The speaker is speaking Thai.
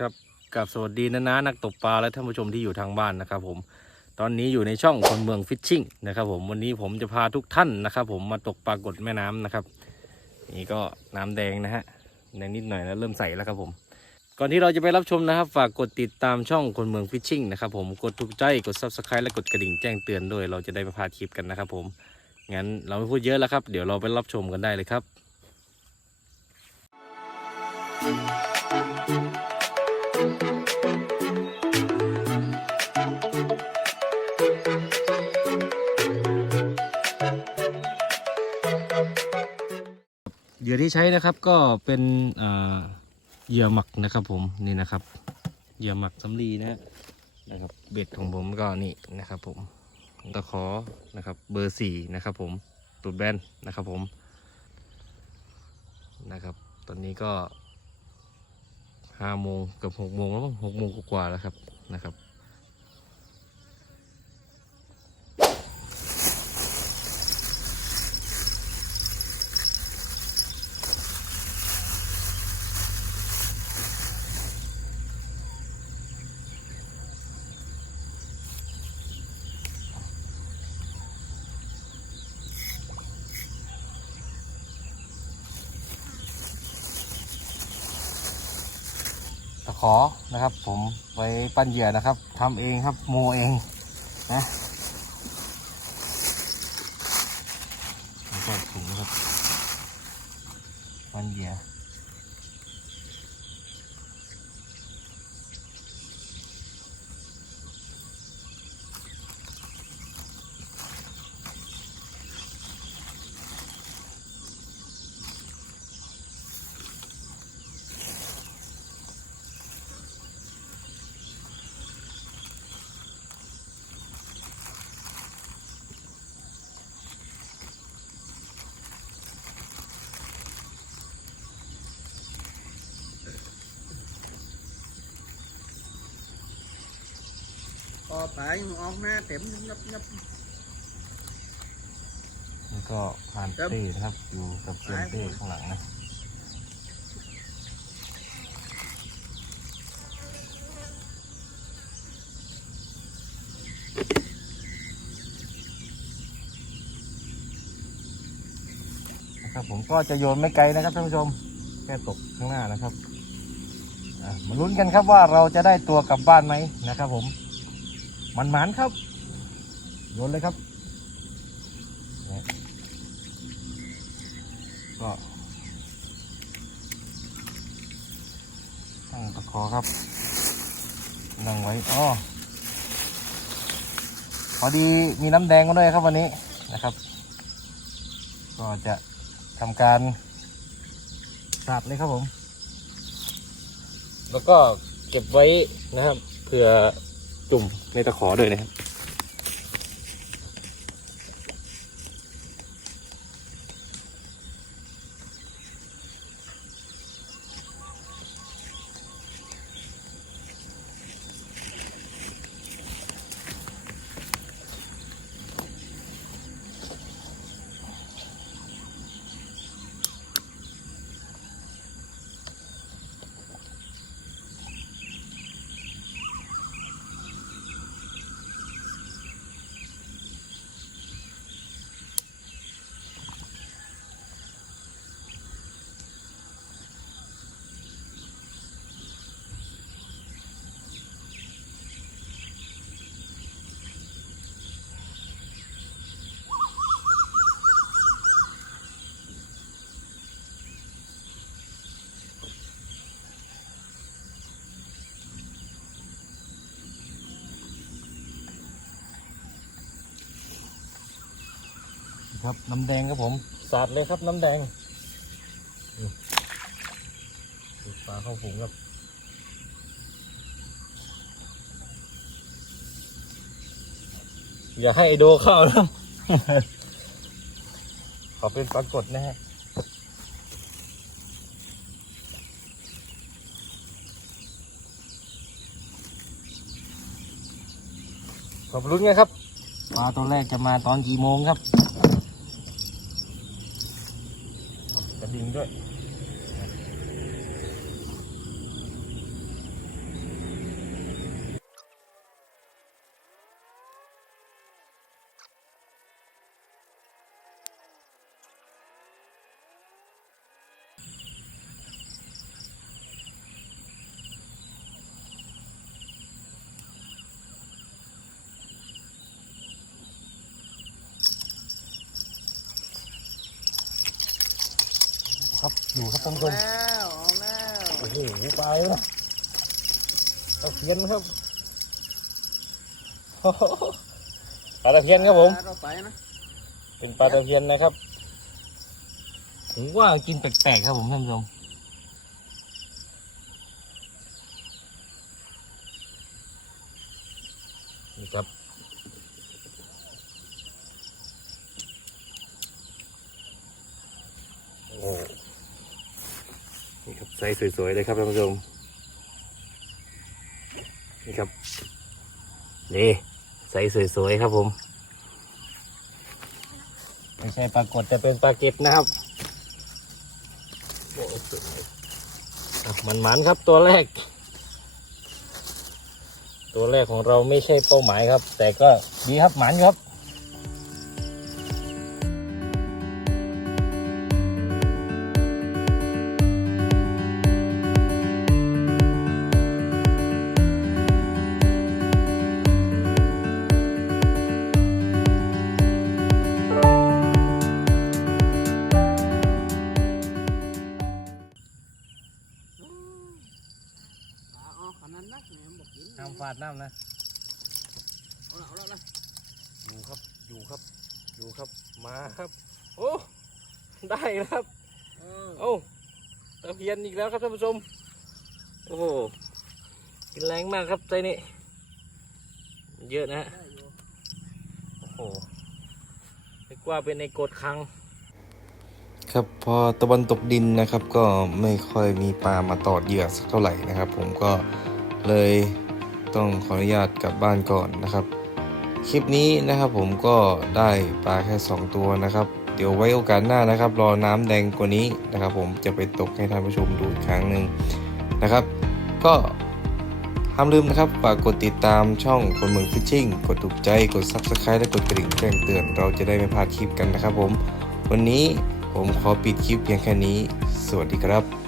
ครับกับสวัสดีนะนะนักตกปลาและท่านผู้ชมที่อยู่ทางบ้านนะครับผมตอนนี้อยู่ในช่องคนเมืองฟิชชิ่งนะครับผมวันนี้ผมจะพาทุกท่านนะครับผมมาตกปลากดแม่น้ำนะครับ นี่ก็น้ำแดงนะฮะแดงนิดหน่อยแล้วเริ่มใสแล้วครับผม ก่อนที่เราจะไปรับชมนะครับฝากกดติดตามช่องคนเมืองฟิชชิ่งนะครับผมกดถูกใจกด subscribe และกดกระดิ่งแจ้งเตือนด้วย เราจะได้ไม่พาคลิปกันนะครับผมงั้นเราไม่พูดเยอะแล้วครับ เดี๋ยวเราไปรับชมกันได้เลยครับเห อที่ใช้นะครับก็เป็นอ่าเหยื่อหมักนะครับผมนี่นะครับเหยื่อหมักสำลีนะนะครับเบ็ดของผมก็นี่นะครับผมตะขอนะครับเบอร์สี่นะครับผมตูดแบนนะครับผมนะครับ ตอนนี้ก็ห้าโมงเกับหกโมงแล้วมั้งหกโมงกว่าแล้วครับนะครับ ขอนะครับ ผมไว้ปั้นเหยื่อนะครับทำเองครับโมเองนะแล้วก็ถุงครับปั้นเหยื่อ อตายมันออกหน้าเต็มงับงับนี่ก็ผ่านเต้นะครับ อยู่กับเซียนเต้ข้างหลังนะนะครับผมก็จะโยนไม่ไกลนะครับท่านผู้ชมแค่ตกข้างหน้านะครับอะมาลุ้นกันครับว่าเราจะได้ตัวกลับบ้านไหมนะครับผม มันหมานครับโยนเลยครับเนี่ยก็ตั้งตะขอครับ นั่งไว้อ๋อพอดีมีน้ำแดงมาด้วยครับวันนี้นะครับ ก็จะทำการสาดเลยครับผม แล้วก็เก็บไว้นะครับเผื่อ จุ่มในตะขอเลยนะครับ ครับน้ำแดงครับผมสาดเลยครับน้ำแดงนี่ดูปลาเข้าฝูงครับอย่าให้ไอโดเข้านะขอเป็นปรากฏนะฮะขอบรุ้นไงครับ ปลาตัวแรกจะมาตอนกี่โมงครับ กระดิ่งด้วย อยู่ครับท่านผู้ชมแล้วเอาแล้วโอ้โหปลาเลยนะตะเพียนครับปลาตะเพียนครับผมเราไปนะเป็นปลาตะเพียนนะครับผมว่ากินแปลกๆครับผมท่านผู้ชมนี่ครับ โอ้โหนี่ครับ ไซส์สวยๆเลยครับท่านผู้ชมนี่ครับนี่ไซส์สวยๆครับผมไม่ใช่ปลากดแต่เป็นปลาเก็ดนะครับมันหมันครับตัวแรก ตัวแรกของเราไม่ใช่เป้าหมายครับ แต่ก็ดีครับหมันครับาดน้ำนะ เอาละเอาละเอาละอยู่ครับ อยู่ครับ อยู่ครับ มาครับ โอ้ ได้แล้วครับ เออโอ้ตะเพียนอีกแล้วครับท่านผู้ชม โอ้โหกินแรงมากครับใจนี้เยอะนะฮะ ได้อยู่โอ้โหนึกว่าเป็นในกดคัง ครับพอตะวันตกดินนะครับก็ไม่ค่อยมีปลามาตอดเหยื่อสักเท่าไหร่นะครับ ผมก็เลย ต้องขออนุญาตกลับบ้านก่อนนะครับ คลิปนี้นะครับผมก็ได้ปลาแค่ 2 ตัวนะครับ เดี๋ยวไว้โอกาสหน้านะครับ รอน้ำแดงกว่านี้นะครับ ผมจะไปตกให้ท่านผู้ชมดูอีกครั้งหนึ่งนะครับ ก็ห้ามลืมนะครับฝากกดติดตามช่องคนเมืองฟิชชิ่งกดถูกใจกด Subscribe และกดกระดิ่งแจ้งเตือนเราจะได้ไม่พลาดคลิปกันนะครับผม วันนี้ผมขอปิดคลิปเพียงแค่นี้ สวัสดีครับ